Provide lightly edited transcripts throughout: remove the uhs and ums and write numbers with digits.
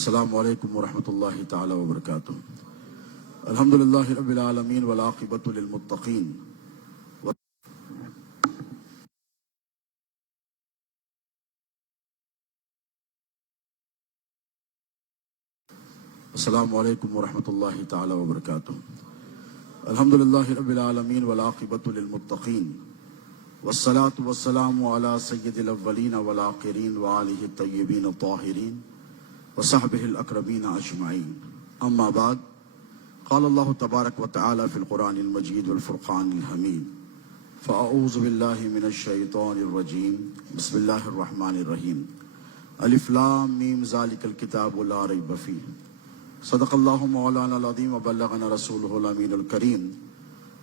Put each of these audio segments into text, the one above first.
السلام علیکم ورحمۃ اللہ تعالی وبرکاتہ۔ الحمدللہ رب العالمین والعاقبۃ للمتقین۔ السلام علیکم ورحمۃ اللہ تعالی وبرکاتہ۔ الحمدللہ رب العالمین والعاقبۃ للمتقین، والصلاة والسلام علی سید الاولین والآخرین وآلہ الطیبین الطاہرین وصحبہ الاکرمین اجمعین، اما بعد، قال اللہ تبارک وتعالی فی القرآن المجید والفرقان الحمید، فاعوذ باللہ من الشیطان الرجیم، بسم اللہ الرحمن الرحیم، الف لام میم ذالک الکتاب لا ریب فیہ، صدق اللہ مولانا العظیم وبلغنا رسولہ الامین الکریم،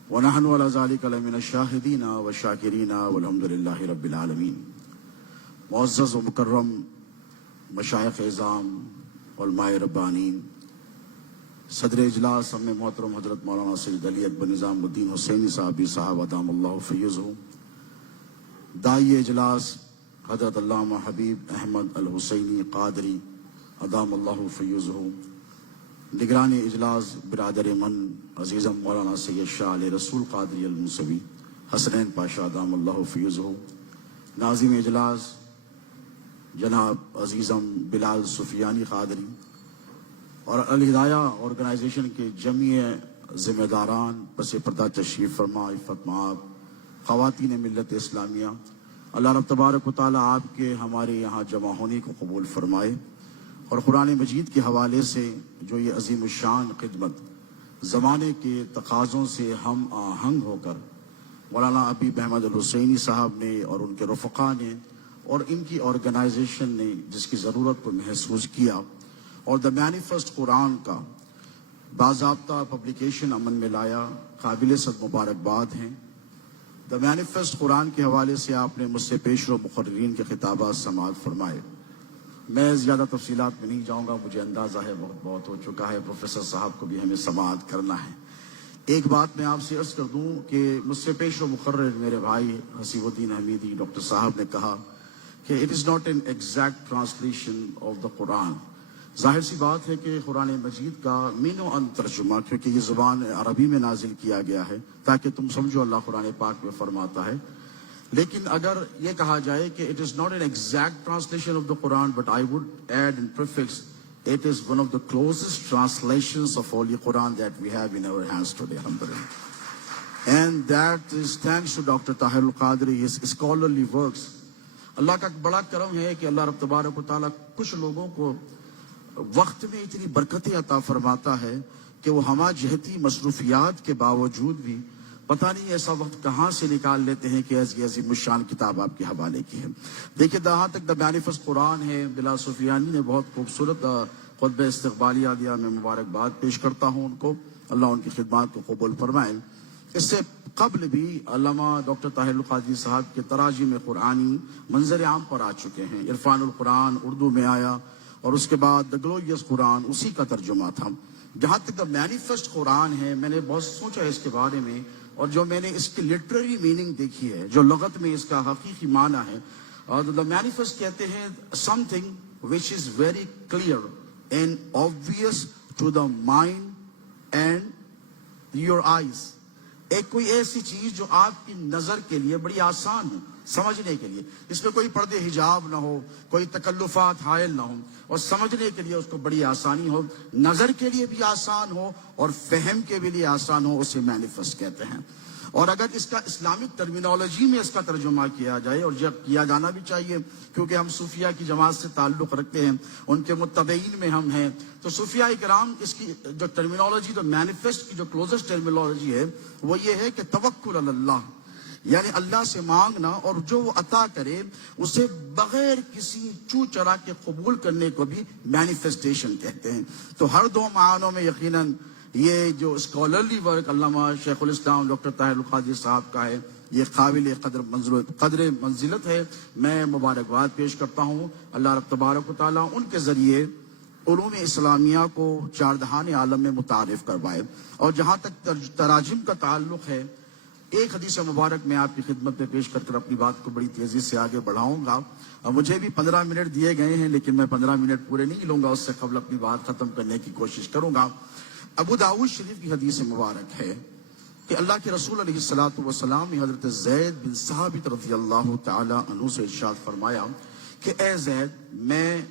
ونحن علی ذالک لمن الشاہدین والشاکرین والحمدللہ رب العالمین۔ معزز و مکرم مشائخ اعظام، علماء ربانین، صدر اجلاس ہم محترم حضرت مولانا سید علی اکبر نظام الدین حسینی صاحب ادام اللہ فیضہ، داعی اجلاس حضرت علامہ حبیب احمد الحسینی قادری ادام اللہ فیضہ، نگران اجلاس برادر من عزیزم مولانا سید شاہ علیہ رسول قادری الموسوی حسنین پاشا ادام اللہ فیضہ، ناظم اجلاس جناب عزیزم بلال سفیانی قادری، اور الہدایہ آرگنائزیشن کے جمعی ذمہ داران، پس پردہ تشریف فرما، عفت مآب، خواتین ملت اسلامیہ، اللہ رب تبارک و تعالیٰ آپ کے ہمارے یہاں جمع ہونے کو قبول فرمائے، اور قرآن مجید کے حوالے سے جو یہ عظیم الشان خدمت زمانے کے تقاضوں سے ہم آہنگ ہو کر مولانا حبیب احمد الحسینی صاحب نے اور ان کے رفقا نے اور ان کی آرگنائزیشن نے جس کی ضرورت کو محسوس کیا، اور دا مینیفیسٹ قرآن کا باضابطہ پبلیکیشن عمل میں لایا، قابل صد مبارکباد ہیں۔ دا مینیفیسٹ قرآن کے حوالے سے آپ نے مجھ سے پیشرو مقررین کے خطابات سماعت فرمائے، میں زیادہ تفصیلات میں نہیں جاؤں گا، مجھے اندازہ ہے وقت بہت ہو چکا ہے، پروفیسر صاحب کو بھی ہمیں سماعت کرنا ہے۔ ایک بات میں آپ سے عرض کر دوں کہ مجھ سے پیشرو مقرر میرے بھائی حسیب الدین حمیدی ڈاکٹر صاحب نے کہا کہ it is not an exact translation of the Quran. ظاہر سی بات ہے کہ قرآن مجید کا مین و ان ترجمہ، کیونکہ یہ زبان عربی میں نازل کیا گیا ہے تاکہ تم سمجھو اللہ قرآن پاک میں فرماتا ہے، لیکن اگر یہ کہا جائے کہ it is not an exact translation of the Quran but I would add in prefix it is one of the closest translations of Holy Quran that we have in our hands today, alhamdulillah. And that is thanks to Dr. Tahir al-Qadri, his scholarly works. اللہ کا بڑا کرم ہے کہ اللہ رب تبارک و تعالیٰ کچھ لوگوں کو وقت میں اتنی برکتیں عطا فرماتا ہے کہ وہ ہمہ جہتی مصروفیات کے باوجود بھی پتہ نہیں ایسا وقت کہاں سے نکال لیتے ہیں کہ ایسی عظیم الشان کتاب آپ کے حوالے کی ہے۔ دیکھیے جہاں تک دا مینیفیسٹ قرآن ہے، بلال سفیانی نے بہت خوبصورت خطبہ استقبالیہ دیا، میں مبارکباد پیش کرتا ہوں ان کو، اللہ ان کی خدمات کو قبول فرمائے۔ اس سے قبل بھی علامہ ڈاکٹر طاہر القادری صاحب کے تراجم قرآنی منظر عام پر آ چکے ہیں، عرفان القرآن اردو میں آیا، اور اس کے بعد دا گلوریس قرآن اسی کا ترجمہ تھا۔ جہاں تک دا مینیفیسٹ قرآن ہے، میں نے بہت سوچا اس کے بارے میں، اور جو میں نے اس کی لٹریری میننگ دیکھی ہے، جو لغت میں اس کا حقیقی معنی ہے، اور دا مینیفیسٹ کہتے ہیں something which is very clear and obvious to the mind and your eyes, ایک کوئی ایسی چیز جو آپ کی نظر کے لیے بڑی آسان ہو سمجھنے کے لیے، اس میں کوئی پردے حجاب نہ ہو، کوئی تکلفات حائل نہ ہو، اور سمجھنے کے لیے اس کو بڑی آسانی ہو، نظر کے لیے بھی آسان ہو اور فہم کے بھی لیے آسان ہو، اسے مینیفیسٹ کہتے ہیں۔ اور اگر اس کا اسلامک ٹرمینالوجی میں اس کا ترجمہ کیا جائے، اور جب کیا جانا بھی چاہیے کیونکہ ہم صوفیہ کی جماعت سے تعلق رکھتے ہیں، ان کے متبعین میں ہم ہیں، تو صوفیہ کرام اس کی جو ٹرمینالوجی، جو مینیفیسٹ کی جو کلوزسٹ ٹرمینالوجی ہے وہ یہ ہے کہ توکل علی اللہ، یعنی اللہ سے مانگنا، اور جو وہ عطا کرے اسے بغیر کسی چو چرا کے قبول کرنے کو بھی مینیفیسٹیشن کہتے ہیں۔ تو ہر دو معنوں میں یقیناً یہ جو اسکالرلی ورک علامہ شیخ الاسلام ڈاکٹر طاہر القادری صاحب کا ہے، یہ قابل قدر منزلت ہے۔ میں مبارکباد پیش کرتا ہوں، اللہ رب تبارک و تعالیٰ ان کے ذریعے علوم اسلامیہ کو چار جہان عالم میں متعارف کروائے۔ اور جہاں تک تراجم کا تعلق ہے، ایک حدیث مبارک میں آپ کی خدمت میں پیش کر اپنی بات کو بڑی تیزی سے آگے بڑھاؤں گا. مجھے بھی 15 منٹ دیے گئے ہیں لیکن میں 15 منٹ پورے نہیں لوں گا, اس سے قبل اپنی بات ختم کرنے کی کوشش کروں گا. ابو داؤد شریف کی حدیث مبارک ہے کہ اللہ کے رسول علیہ الصلوۃ والسلام نے حضرت زید بن ثابت رضی اللہ تعالی عنہ سے ارشاد فرمایا کہ اے زید, میں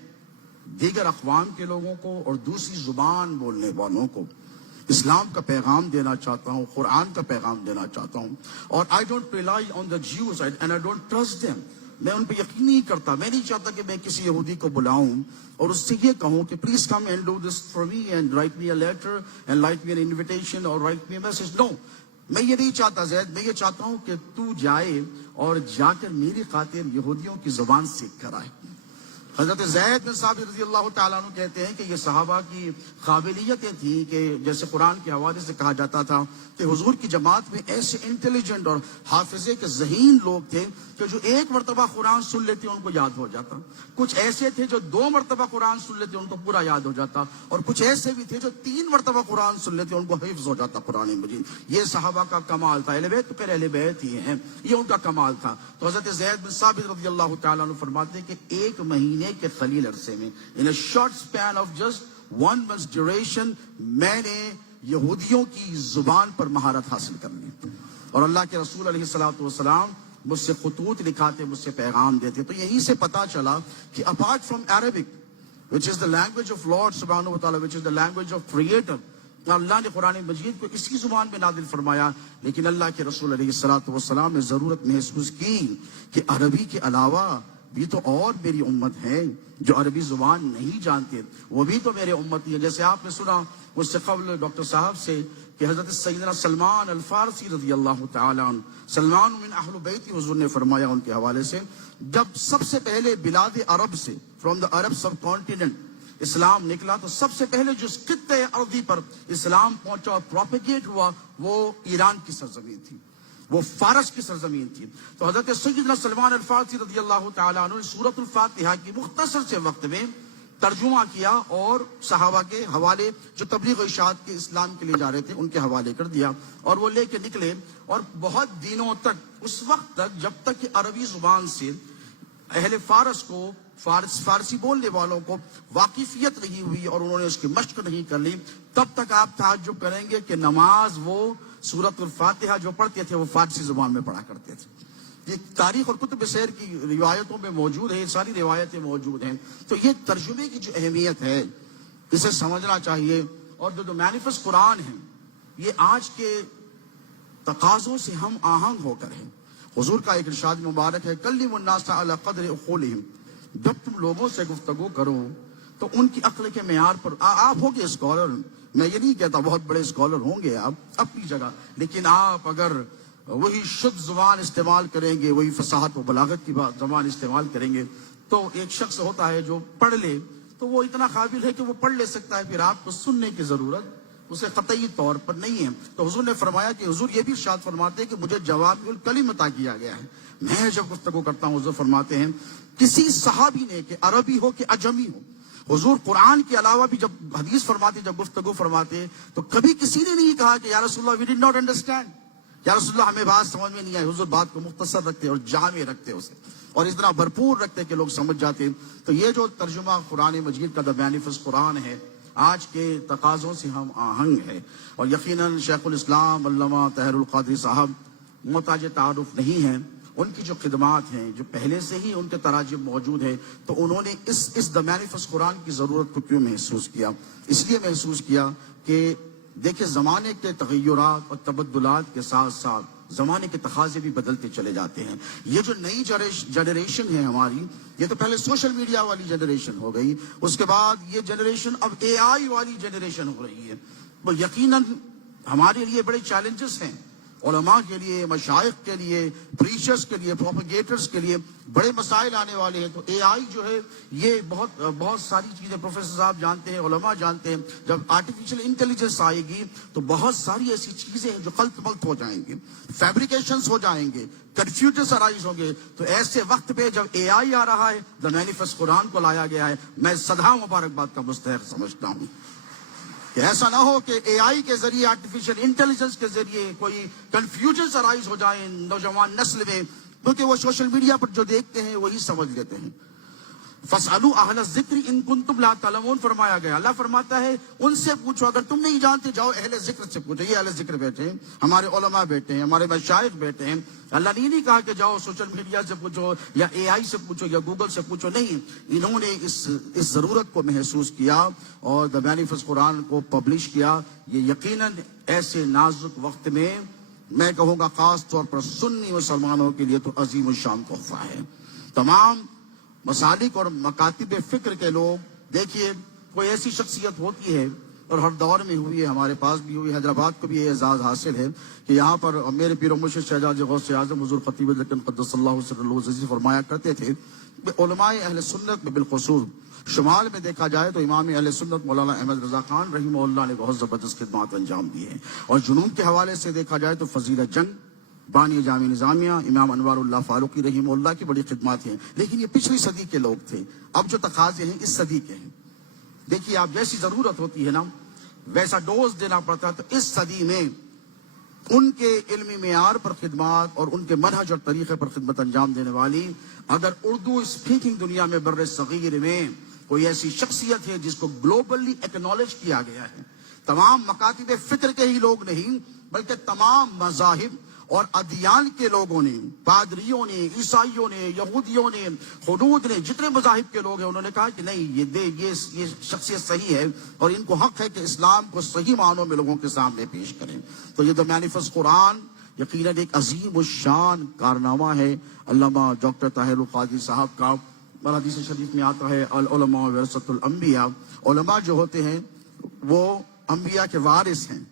دیگر اقوام کے لوگوں کو اور دوسری زبان بولنے والوں کو اسلام کا پیغام دینا چاہتا ہوں, قرآن کا پیغام دینا چاہتا ہوں. اور I don't rely on the Jews and I don't trust them. میں ان پہ یقین نہیں کرتا. میں نہیں چاہتا کہ میں کسی یہودی کو بلاؤں اور اس سے یہ کہوں کہ please come and do this for me and write me a letter and write me an invitation اور write me a message. No, میں یہ نہیں چاہتا زید. میں یہ چاہتا ہوں کہ تو جائے اور جا کر میری خاطر یہودیوں کی زبان سیکھ کر آئے. حضرت زید بن ثابت رضی اللہ تعالیٰ عنہ کہتے ہیں کہ یہ صحابہ کی قابلیتیں تھیں کہ جیسے قرآن کے حوالے سے کہا جاتا تھا کہ حضور کی جماعت میں ایسے انٹیلیجنٹ اور حافظے کے ذہین لوگ تھے کہ جو ایک مرتبہ قرآن سن لیتے ان کو یاد ہو جاتا. کچھ ایسے تھے جو 2 مرتبہ قرآن سن لیتے ان کو پورا یاد ہو جاتا, اور کچھ ایسے بھی تھے جو 3 مرتبہ قرآن سن لیتے ان کو حفظ ہو جاتا قرآن مجید. یہ صحابہ کا کمال تھا. اہل بیت تو پھر اہل بیت ہی ہیں, یہ ان کا کمال تھا. تو حضرت زید بن ثابت رضی اللہ تعالیٰ عنہ فرماتے ہیں کہ 1 مہینے کے قلیل عرصے میں, in a short span of just 1 month's duration, میں نے یہودیوں کی زبان پر مہارت حاصل کر لی. اور اللہ کے رسول علیہ الصلوۃ والسلام مجھ سے خطوط لکھاتے, مجھ سے پیغام دیتے. تو یہیں سے پتا چلا کہ apart from Arabic which is the language of Lord subhanahu wa ta'ala, which is the language of creator, اللہ نے قرآن مجید کو اسی زبان میں نازل فرمایا. لیکن اللہ کے رسول علیہ الصلوۃ والسلام نے ضرورت محسوس کی کہ عربی کے علاوہ بھی تو اور میری امت ہے جو عربی زبان نہیں جانتے, وہ بھی تو میرے امتی ہے. جیسے آپ نے سنا مجھ سے قبل ڈاکٹر صاحب سے کہ حضرت سیدنا سلمان الفارسی رضی اللہ تعالی عنہ, سلمان من اہل بیت, حضور نے فرمایا ان کے حوالے سے, جب سب سے پہلے بلاد عرب سے, from the Arab sub continent, اسلام نکلا تو سب سے پہلے جو خطے ارضی پر اسلام پہنچا اور پروپیگیٹ ہوا وہ ایران کی سرزمین تھی, وہ فارس کی سرزمین تھی. تو حضرت سیدنا سلمان الفارسی رضی اللہ تعالیٰ عنہ نے سورۃ الفاتحہ کی مختصر سے وقت میں ترجمہ کیا اور صحابہ کے حوالے جو تبلیغ و اشاعت کے اسلام کے لیے جا رہے تھے ان کے حوالے کر دیا اور وہ لے کے نکلے. اور بہت دنوں تک, اس وقت تک جب تک کہ عربی زبان سے اہل فارس کو, فارسی بولنے والوں کو واقفیت نہیں ہوئی اور انہوں نے اس کی مشق نہیں کر لی, تب تک آپ تعجب کریں گے کہ نماز وہ سورۃ الفاتحہ جو پڑھتے تھے وہ فارسی زبان میں پڑھا کرتے تھے. یہ تاریخ اور کتب سیر کی روایتوں میں موجود ہے, ساری روایتیں موجود ہیں. تو یہ ترجمے کی جو اہمیت ہے اسے سمجھنا چاہیے. اور جو مینیفیسٹ قرآن ہے یہ آج کے تقاضوں سے ہم آہنگ ہو کر ہے. حضور کا ایک ارشاد مبارک ہے, کلموا الناس علی قدر عقولہم, جب تم لوگوں سے گفتگو کرو تو ان کی عقل کے معیار پر. آپ ہوگے اسکالر, میں یہ نہیں کہتا بہت بڑے اسکالر ہوں گے آپ اپنی جگہ, لیکن آپ اگر وہی شدھ زبان استعمال کریں گے, وہی فصاحت و بلاغت کی زبان استعمال کریں گے, تو ایک شخص ہوتا ہے جو پڑھ لے تو وہ اتنا قابل ہے کہ وہ پڑھ لے سکتا ہے, پھر آپ کو سننے کی ضرورت اسے قطعی طور پر نہیں ہے. تو حضور نے فرمایا کہ حضور یہ بھی ارشاد فرماتے ہیں کہ مجھے جوامع الکلم عطا کیا گیا ہے. میں جب گفتگو کرتا ہوں, حضور فرماتے ہیں کسی صحابی نے, کہ عربی ہو کہ اجمی ہو, حضور قرآن کے علاوہ بھی جب حدیث فرماتے, جب گفتگو فرماتے, تو کبھی کسی نے نہیں کہا کہ یا رسول اللہ وی ڈڈ ناٹ انڈرسٹینڈ, یا رسول اللہ ہمیں بات سمجھ میں نہیں آئی. حضور بات کو مختصر رکھتے اور جامع رکھتے اسے, اور اس طرح بھرپور رکھتے کہ لوگ سمجھ جاتے. تو یہ جو ترجمہ قرآن مجید کا دا مینیفیسٹ قرآن ہے آج کے تقاضوں سے ہم آہنگ ہے. اور یقیناً شیخ الاسلام علامہ طاہر القادری صاحب محتاج تعارف نہیں ہیں. ان کی جو خدمات ہیں جو پہلے سے ہی ان کے تراجم موجود ہے, تو انہوں نے اس دا مینیفیسٹ قرآن کی ضرورت کو کیوں محسوس کیا؟ اس لیے محسوس کیا کہ دیکھیں زمانے کے تغیرات اور تبدلات کے ساتھ ساتھ زمانے کے تقاضے بھی بدلتے چلے جاتے ہیں. یہ جو نئی جنریشن ہے ہماری, یہ تو پہلے سوشل میڈیا والی جنریشن ہو گئی, اس کے بعد یہ جنریشن اب اے آئی والی جنریشن ہو رہی ہے. وہ یقیناً ہمارے لیے بڑے چیلنجز ہیں, علماء کے لیے, مشائخ کے لیے, پریچرز کے لیے, پروپیگیٹرز کے لیے بڑے مسائل آنے والے ہیں. تو اے آئی جو ہے یہ بہت ساری چیزیں پروفیسر صاحب جانتے ہیں, علماء جانتے ہیں, جب آرٹیفیشل انٹیلیجنس آئے گی تو بہت ساری ایسی چیزیں ہیں جو خلط ملط ہو جائیں گی, فیبریکیشنز ہو جائیں گے, کنفیوژنز ارائز ہوں گے. تو ایسے وقت پہ جب اے آئی آ رہا ہے, دا مینیفیسٹ قرآن کو لایا گیا ہے, میں سدا مبارکباد کا مستحق سمجھتا ہوں. کہ ایسا نہ ہو کہ اے آئی کے ذریعے، آرٹیفیشل انٹیلیجنس کے ذریعے کوئی کنفیوژن ارائز ہو جائیں نوجوان نسل میں، کیونکہ وہ سوشل میڈیا پر جو دیکھتے ہیں وہی سمجھ لیتے ہیں۔ فَاسْأَلُوا أَهْلَ الذِّكْرِ إِن كُنتُمْ لَا تَعْلَمُونَ فرمایا گیا، اللہ فرماتا ہے ان سے پوچھو، اگر تم نہیں جانتے جاؤ اہل ذکر سے پوچھو۔ یہ اہل ذکر بیٹھے ہیں، ہمارے علماء بیٹھے ہیں، ہمارے مشائخ بیٹھے ہیں۔ اللہ نے نہیں کہا کہ جاؤ سوشل میڈیا سے پوچھو یا اے آئی سے پوچھو یا گوگل سے پوچھو، نہیں، انہوں نے اس ضرورت کو محسوس کیا اور دی مینیفیسٹ قرآن کو پبلش کیا۔ یہ یقیناً ایسے نازک وقت میں میں کہوں گا خاص طور پر سنی مسلمانوں کے لیے تو عظیم الشان تحفہ ہے۔ تمام مسالک اور مکاتب فکر کے لوگ، دیکھیے کوئی ایسی شخصیت ہوتی ہے اور ہر دور میں ہوئی ہے، ہمارے پاس بھی ہوئی، حیدرآباد کو بھی یہ اعزاز حاصل ہے کہ یہاں پر میرے پیر و مرشد شہزاد غوث اعظم حضور خطیب الجن قدس اللہ سرہ العزیز فرمایا کرتے تھے کہ علماء اہل سنت میں بالخصوص شمال میں دیکھا جائے تو امام اہل سنت مولانا احمد رضا خان رحمہ اللہ نے بہت زبردست خدمات انجام دی ہیں، اور جنوب کے حوالے سے دیکھا جائے تو فضیلت جنگ بانی جامع نظامیہ امام انوار اللہ فاروقی رحمہ اللہ کی بڑی خدمات ہیں، لیکن یہ پچھلی صدی کے لوگ تھے، اب جو تقاضے ہیں اس صدی کے ہیں۔ دیکھیے آپ جیسی ضرورت ہوتی ہے نا ویسا ڈوز دینا پڑتا ہے، تو اس صدی میں ان کے علمی معیار پر خدمات اور ان کے منہج اور طریقے پر خدمت انجام دینے والی اگر اردو اسپیکنگ دنیا میں بر صغیر میں کوئی ایسی شخصیت ہے جس کو گلوبلی ایکنالج کیا گیا ہے، تمام مکاتب فکر کے ہی لوگ نہیں بلکہ تمام مذاہب اور ادیان کے لوگوں نے، پادریوں نے، عیسائیوں نے، یہودیوں نے، حدود نے، جتنے مذاہب کے لوگ ہیں انہوں نے کہا کہ نہیں، یہ شخصیت صحیح ہے اور ان کو حق ہے کہ اسلام کو صحیح معنوں میں لوگوں کے سامنے پیش کریں۔ تو یہ دی مینیفیسٹ قرآن یقیناً ایک عظیم الشان کارنامہ ہے علامہ ڈاکٹر طاہر القادری صاحب کا۔ حدیث شریف میں آتا ہے العلماء ورثۃ الانبیاء، علماء جو ہوتے ہیں وہ انبیاء کے وارث ہیں۔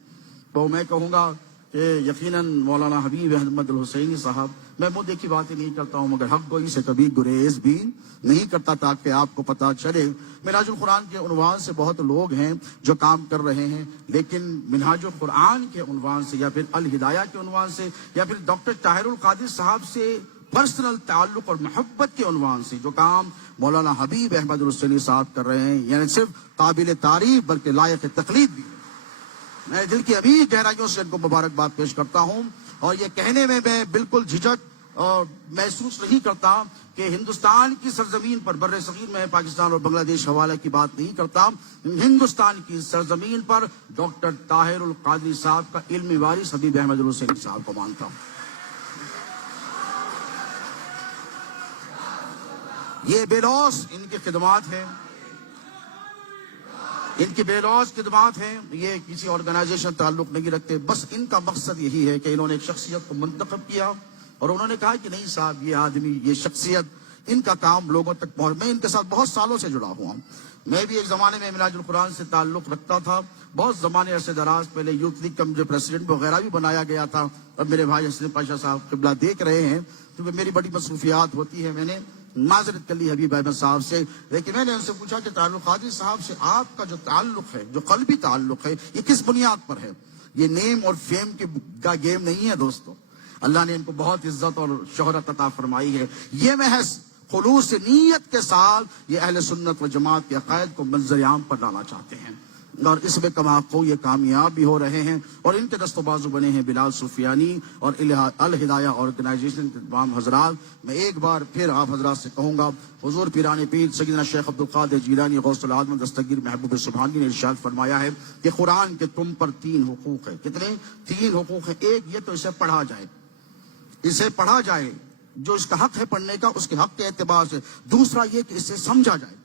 تو میں کہوں گا کہ یقیناً مولانا حبیب احمد الحسینی صاحب، میں مدعے کی باتیں نہیں کرتا ہوں مگر حق گوئی سے کبھی گریز بھی نہیں کرتا تاکہ آپ کو پتہ چلے۔ منہاج القرآن کے عنوان سے بہت لوگ ہیں جو کام کر رہے ہیں، لیکن منہاج القرآن کے عنوان سے یا پھر الہدایہ کے عنوان سے یا پھر ڈاکٹر طاہر القادری صاحب سے پرسنل تعلق اور محبت کے عنوان سے جو کام مولانا حبیب احمد الحسینی صاحب کر رہے ہیں، یعنی صرف قابل تعریف بلکہ لائق تقلید بھی ہے۔ میں دل کی ابھی گہرائیوں سے ان کو مبارکباد پیش کرتا ہوں، اور یہ کہنے میں بالکل جھجک محسوس نہیں کرتا کہ ہندوستان کی سرزمین پر، بر صغیر میں پاکستان اور بنگلہ دیش حوالہ کی بات نہیں کرتا، ہندوستان کی سرزمین پر ڈاکٹر طاہر القادری صاحب کا علمی وارث حبیب احمد الحسینی صاحب کو مانتا ہوں۔ یہ بے لوث ان کی خدمات ہیں، ان کی بے لوث خدمات ہیں، یہ کسی آرگنائزیشن تعلق نہیں رکھتے، بس ان کا مقصد یہی ہے کہ انہوں نے ایک شخصیت کو منتخب کیا اور انہوں نے کہا کہ نہیں صاحب، یہ آدمی، یہ شخصیت، ان کا کام لوگوں تک پہنچ۔ میں ان کے ساتھ بہت سالوں سے جڑا ہوا ہوں، میں بھی ایک زمانے میں منہاج القرآن سے تعلق رکھتا تھا، بہت زمانے عرصے دراز پہلے یوتھ لیگ کا مجھے پریسیڈنٹ وغیرہ بھی بنایا گیا تھا۔ اب میرے بھائی حسن پاشا صاحب قبلہ دیکھ رہے ہیں کیونکہ میری بڑی مصروفیات ہوتی ہے، میں نے معذرت کر لی حبیب احمد صاحب سے، لیکن میں نے ان سے پوچھا کہ طاہر القادری صاحب سے آپ کا جو تعلق ہے، جو قلبی تعلق ہے، یہ کس بنیاد پر ہے؟ یہ نیم اور فیم کا گیم نہیں ہے دوستو، اللہ نے ان کو بہت عزت اور شہرت عطا فرمائی ہے، یہ محض خلوص نیت کے ساتھ یہ اہل سنت و جماعت کے عقائد کو منظر عام پر لانا چاہتے ہیں، اور اس میں کماقو یہ کامیاب بھی ہو رہے ہیں، اور ان کے دست و بازو بنے ہیں بلال سفیانی اور الہدایہ آرگنائزیشن کے تمام حضرات۔ میں ایک بار پھر آپ حضرات سے کہوں گا، حضور پیران پیر سیدنا شیخ عبدالقادر جیلانی غوث العظم دستگیر محبوب سبحانی نے ارشاد فرمایا ہے کہ قرآن کے تم پر 3 حقوق ہیں۔ کتنے؟ 3 حقوق ہیں۔ ایک یہ تو اسے پڑھا جائے، اسے پڑھا جائے، جو اس کا حق ہے پڑھنے کا اس کے حق کے اعتبار سے۔ دوسرا یہ کہ اسے سمجھا جائے،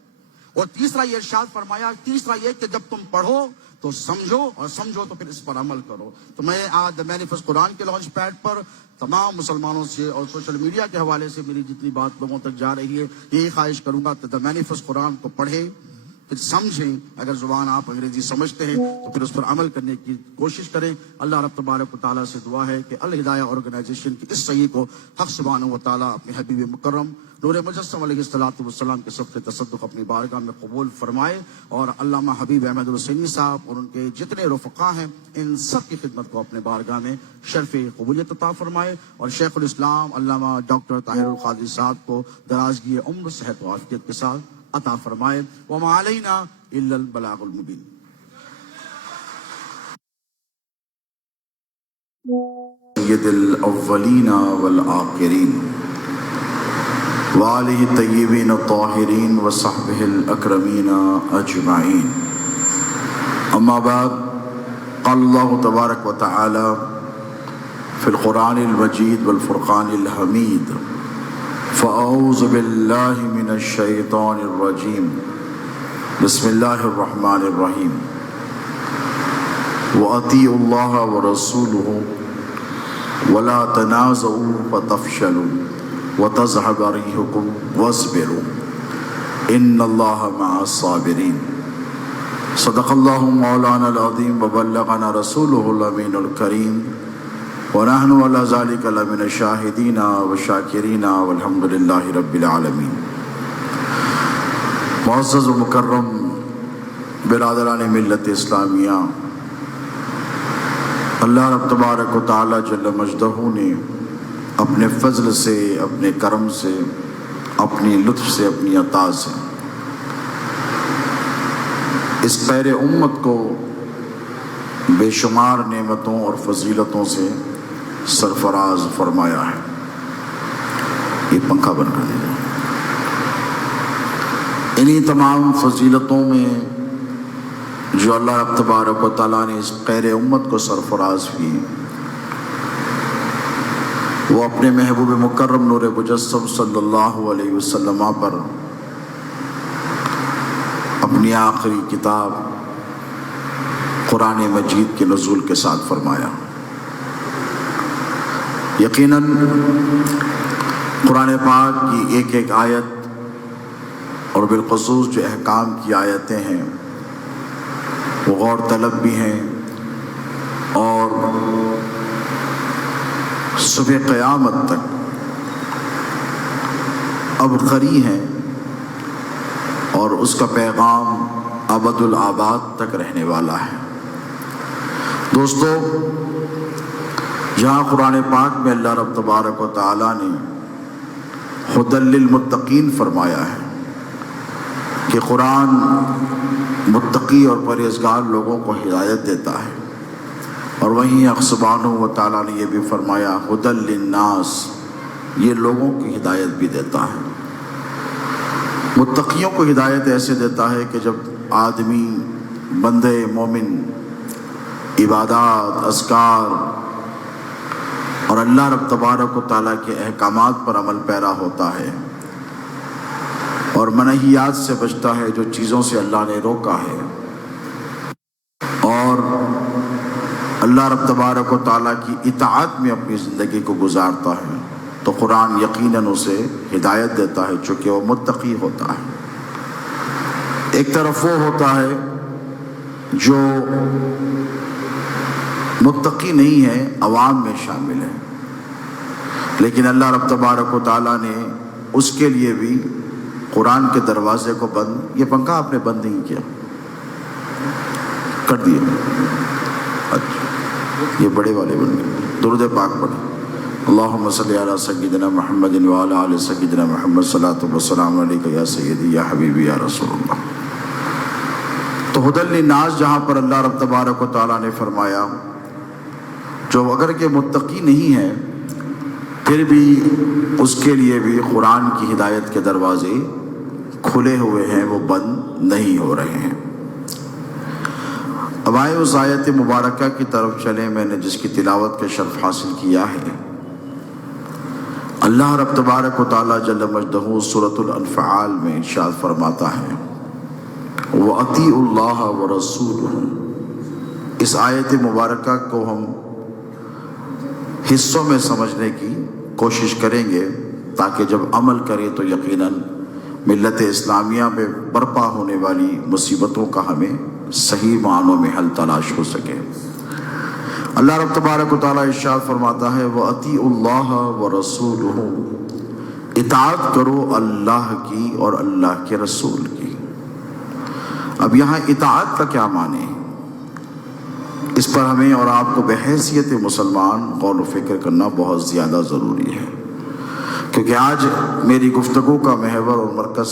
اور تیسرا یہ ارشاد فرمایا، تیسرا یہ کہ جب تم پڑھو تو سمجھو، اور سمجھو تو پھر اس پر عمل کرو۔ تو میں آج دی مینیفیسٹ قرآن کے لانچ پیڈ پر تمام مسلمانوں سے اور سوشل میڈیا کے حوالے سے میری جتنی بات لوگوں تک جا رہی ہے، یہی خواہش کروں گا کہ دی مینیفیسٹ قرآن کو پڑھیں، پھر سمجھیں، اگر زبان آپ انگریزی سمجھتے ہیں تو پھر اس پر عمل کرنے کی کوشش کریں۔ اللہ رب تبارک و تعالیٰ سے دعا ہے کہ الہدایہ آرگنائزیشن کی اس صحیح کو حق سبحانہ و تعالیٰ اپنے حبیب مکرم نور مجسم علیہ السلام کے صدقے تصدق اپنی بارگاہ میں قبول فرمائے، اور علامہ حبیب احمد الحسینی صاحب اور ان کے جتنے رفقا ہیں ان سب کی خدمت کو اپنے بارگاہ میں شرف قبولیت عطا فرمائے، اور شیخ الاسلام علامہ ڈاکٹر طاہر القادری صاحب کو درازگی عمر، صحت و عافیت کے ساتھ عطا فرمائے۔ وما علینا الا البلاغ المبین۔ سید الاولین والآخرین وآلہ الطیبین الطاہرین وصحبہ الاکرمین اجمعین. اما بعد، قال اللہ تبارک و تعالی فی القرآن المجید والفرقان الحمید: فاعوذ باللہ من الشیطان الرجیم، بسم اللہ الرحمن الرحیم. وَأَطِيعُوا اللَّهَ وَرَسُولَهُ وَلَا تَنَازَعُوا فَتَفْشَلُوا وَتَذْهَبَ رِيحُكُمْ وَاصْبِرُوا إِنَّ اللَّهَ مَعَ الصَّابِرِينَ. صدق اللہ مولانا العظیم وبلغنا رسولہ الامین الکریم ونحن علی ذلک لمن الشاہدین والشاکرین والحمد للہ رب العالمین. معزز و مکرم برادران ملت اسلامیہ، اللہ رب تبارک و تعالی جل مجدہ نے اپنے فضل سے، اپنے کرم سے، اپنی لطف سے، اپنی عطا سے اس خیر امت کو بے شمار نعمتوں اور فضیلتوں سے سرفراز فرمایا ہے. یہ پنکھا بند کر دیا. انہی تمام فضیلتوں میں جو اللہ رب تبارک و تعالیٰ نے اس خیر امت کو سرفراز کی، وہ اپنے محبوب مکرم نور مجسم صلی اللہ علیہ وسلم پر اپنی آخری کتاب قرآن مجید کے نزول کے ساتھ فرمایا. یقیناً قرآن پاک کی ایک ایک آیت اور بالخصوص جو احکام کی آیتیں ہیں وہ غور طلب بھی ہیں اور صبح قیامت تک ابقری ہیں اور اس کا پیغام ابد الآباد تک رہنے والا ہے. دوستو، جہاں قرآن پاک میں اللہ رب تبارک و تعالیٰ نے ہدی للمتقین فرمایا ہے کہ قرآن متقی اور پرہیزگار لوگوں کو ہدایت دیتا ہے، اور وہیں سبحانہ و تعالیٰ نے یہ بھی فرمایا ہدی للناس، یہ لوگوں کی ہدایت بھی دیتا ہے. متقیوں کو ہدایت ایسے دیتا ہے کہ جب آدمی بندے مومن عبادات، اذکار اور اللہ رب تبارک و تعالیٰ کے احکامات پر عمل پیرا ہوتا ہے اور منہیات سے بچتا ہے، جو چیزوں سے اللہ نے روکا ہے، اور اللہ رب تبارک و تعالیٰ کی اطاعت میں اپنی زندگی کو گزارتا ہے، تو قرآن یقیناً اسے ہدایت دیتا ہے، چونکہ وہ متقی ہوتا ہے. ایک طرف وہ ہوتا ہے جو متقی نہیں ہے، عوام میں شامل ہے، لیکن اللہ رب تبارک و تعالیٰ نے اس کے لیے بھی قرآن کے دروازے کو بند، یہ پنکھا آپ نے بند نہیں کیا، کر دیا. اچھا، یہ بڑے والے بن گئے. درود پاک پڑھیں. اللہم صلی علی سیدنا محمد وعلی آل سیدنا محمد، صلاۃ والسلام علیک یا سیدی یا حبیبی یا رسول اللہ. تو ہدی للناس جہاں پر اللہ رب تبارک و تعالیٰ نے فرمایا جو اگر کہ متقی نہیں ہے پھر بھی اس کے لیے بھی قرآن کی ہدایت کے دروازے کھلے ہوئے ہیں، وہ بند نہیں ہو رہے ہیں. اب آئے اس آیت مبارکہ کی طرف چلیں. میں نے جس کی تلاوت کا شرف حاصل کیا ہے، اللہ رب تبارک و تعالیٰ جل مجدہ سورۃ الانفعال میں ارشاد فرماتا ہے وَأَطِيعُوا اللَّهَ وَرَسُولَهُ. اس آیت مبارکہ کو ہم حصوں میں سمجھنے کی کوشش کریں گے تاکہ جب عمل کریں تو یقیناً ملت اسلامیہ میں برپا ہونے والی مصیبتوں کا ہمیں صحیح معنوں میں حل تلاش ہو سکے. اللہ رب تبارک و تعالیٰ ارشاد فرماتا ہے وَأَطِيعُوا اللَّهَ وَرَسُولَهُ، اطاعت کرو اللہ کی اور اللہ کے رسول کی. اب یہاں اطاعت کا کیا معنی ہے، اس پر ہمیں اور آپ کو بحیثیت مسلمان غور و فکر کرنا بہت زیادہ ضروری ہے، کیونکہ آج میری گفتگو کا محور اور مرکز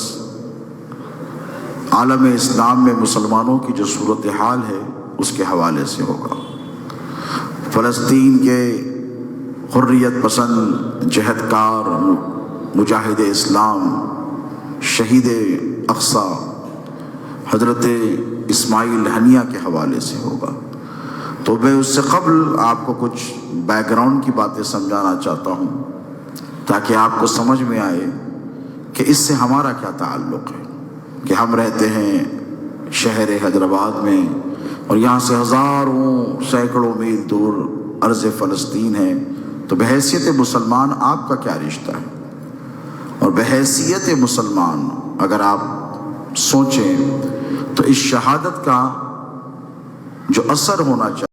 عالم اسلام میں مسلمانوں کی جو صورتحال ہے اس کے حوالے سے ہوگا. فلسطین کے حریت پسند جہدکار مجاہد اسلام شہید اقصی حضرت اسماعیل ہنیہ کے حوالے سے ہوگا. تو میں اس سے قبل آپ کو کچھ بیک گراؤنڈ کی باتیں سمجھانا چاہتا ہوں تاکہ آپ کو سمجھ میں آئے کہ اس سے ہمارا کیا تعلق ہے. کہ ہم رہتے ہیں شہر حیدرآباد میں اور یہاں سے ہزاروں سینکڑوں میل دور ارض فلسطین ہے. تو بحیثیت مسلمان آپ کا کیا رشتہ ہے؟ اور بحیثیت مسلمان اگر آپ سوچیں تو اس شہادت کا جو اثر ہونا چاہیے